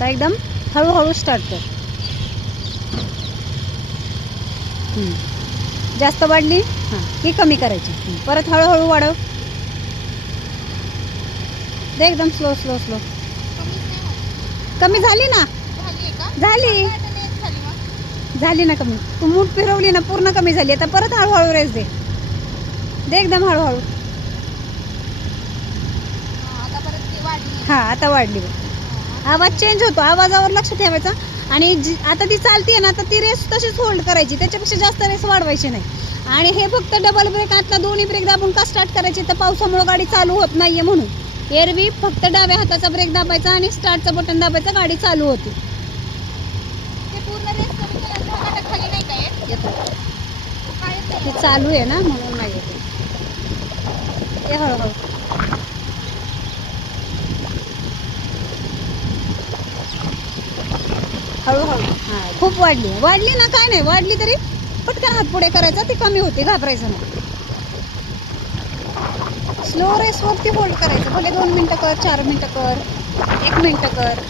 तर एकदम हळूहळू स्टार्ट कर. जास्त वाढली हां की कमी करायची. परत हळूहळू वाढव. दे एकदम स्लो स्लो स्लो. कमी झाली ना. झाली झाली ना कमी. तू मूठ फिरवली ना पूर्ण कमी झाली. आता परत हळूहळू रेस दे. दे एकदम हळूहळू. हां आता वाढली. आवाज चेंज होतो. आवाजावर लक्ष ठेवायचा. आणि आता ती चालते ना तर ती रेस तशीच होल्ड करायची. त्याच्यापेक्षा जास्त रेस वाढवायची नाही. आणि हे फक्त डबल ब्रेक आतला दोन्ही ब्रेक दाबून का स्टार्ट करायची तर पावसामुळे गाडी चालू होत नाहीये म्हणून. एरवी फक्त डाव्या हाताचा ब्रेक दाबायचा आणि स्टार्टचं बटन दाबायचं गाडी चालू होती. ते चालू आहे ना म्हणून नाही येते. ते हळूहळू. हळूहळू. हां खूप वाढली ना काय नाही. वाढली तरी पटकन हात पुढे करायचा. ती कमी होते. घाबरायचं नाही. स्लो रेसवरती होल्ड करायचं. भले 2 मिनटं कर 4 मिनटं कर 1 मिनटं कर.